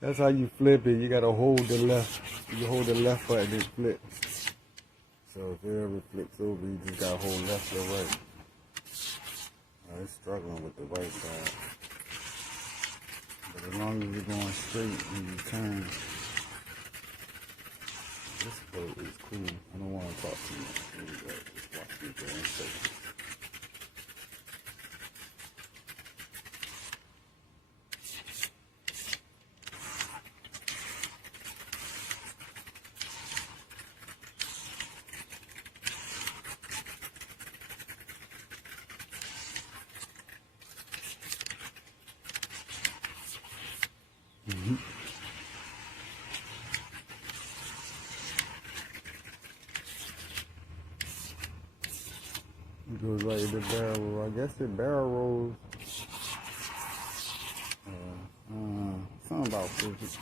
That's how you flip it. You gotta hold the left. You hold the left button, it flips. So if it ever flips over, you just gotta hold left or right. It's struggling with the right side. But as long as you're going straight and you turn, this boat is cool. I don't want to talk too much. Just watch me go in circles. It goes right in the barrel roll. I guess it barrel rolls. Something about physics.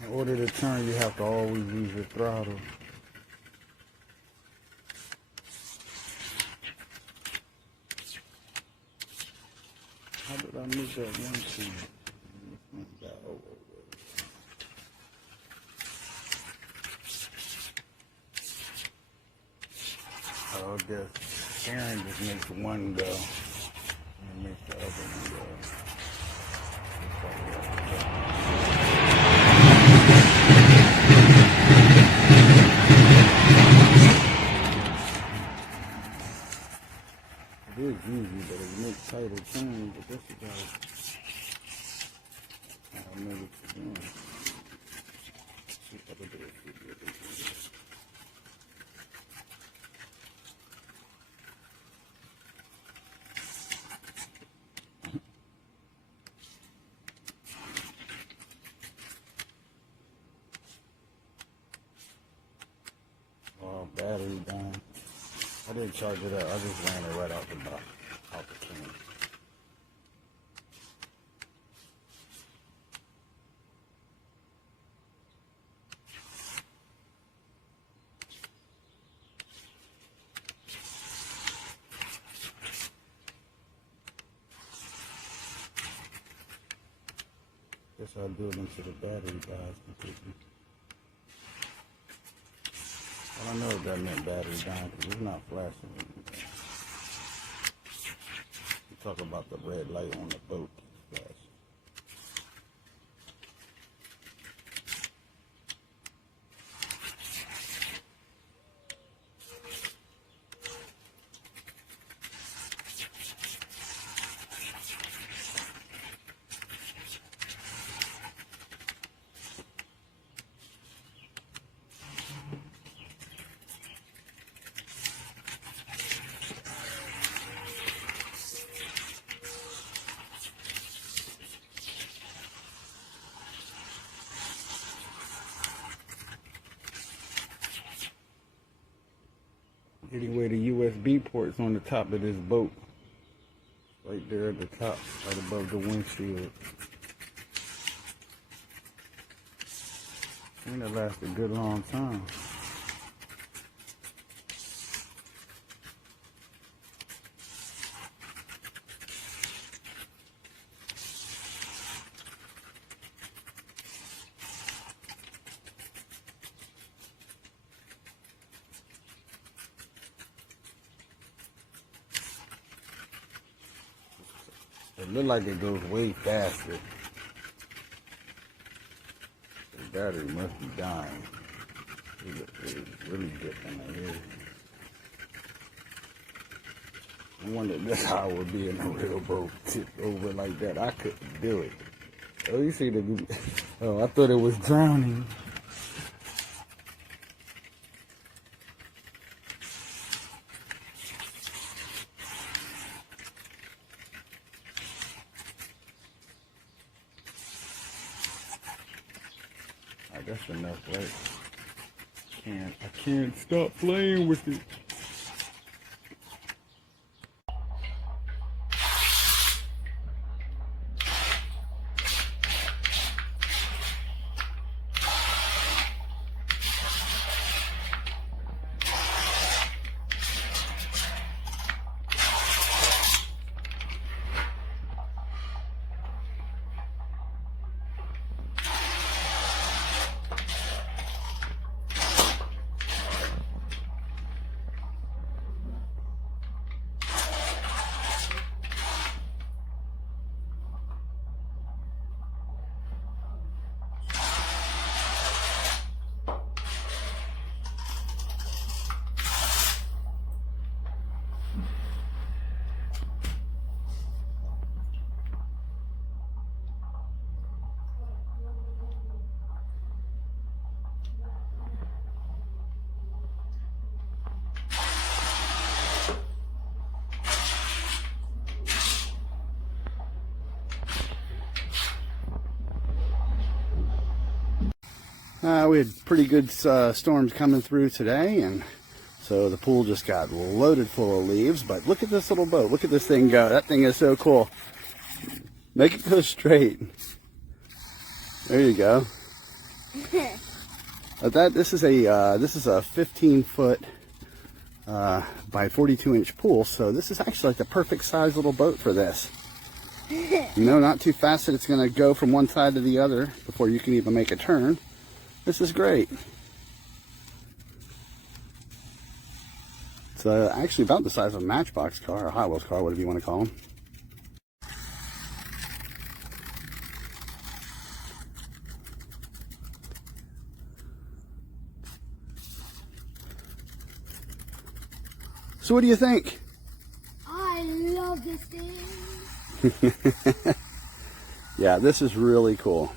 In order to turn, you have to always use your throttle. How did I miss that one thing? I guess Aaron just makes one go and makes the other one go. It is easy, but it makes tighter turns, but this is how I know what you're doing. See if I can do it. Oh, battery down. I didn't charge it up. I just ran it right out the box, out the can. Guess I'll do it into the battery guys completely. I don't know if that meant battery down because it's not flashing. You talk about the red light on the boat flashing. Anyway, the USB port's on the top of this boat. Right there at the top, right above the windshield. I think that lasts a good long time. It looks like it goes way faster. The battery must be dying. It's really different than it is. I wonder if that's how it would be in a real boat, tipped over like that. I couldn't do it. Oh, you see the... Oh, I thought it was drowning. That's enough, right? I can't stop playing with it. We had pretty good storms coming through today, and so the pool just got loaded full of leaves. But look at this little boat. Look at this thing go. That thing is so cool. Make it go straight. There you go. This is a 15-foot by 42-inch pool, so this is actually like the perfect size little boat for this. No, not too fast that it's going to go from one side to the other before you can even make a turn. This is great. It's actually about the size of a Matchbox car or Hot Wheels car, whatever you want to call them. So what do you think? I love this thing. Yeah, this is really cool.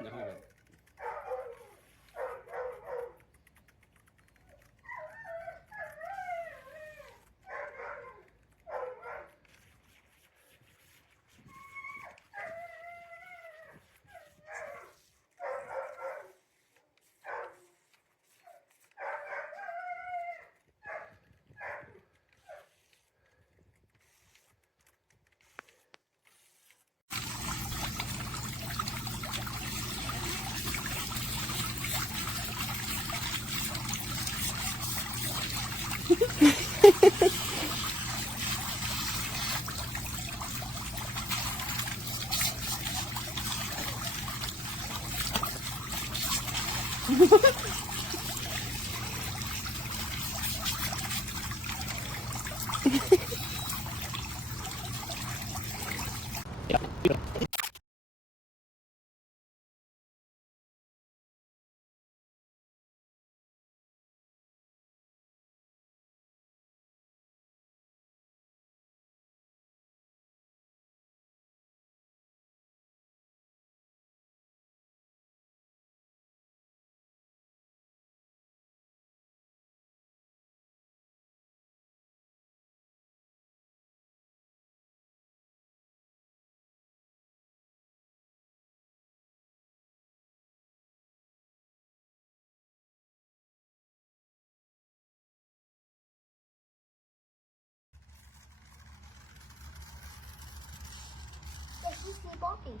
No. Let's just keep walking.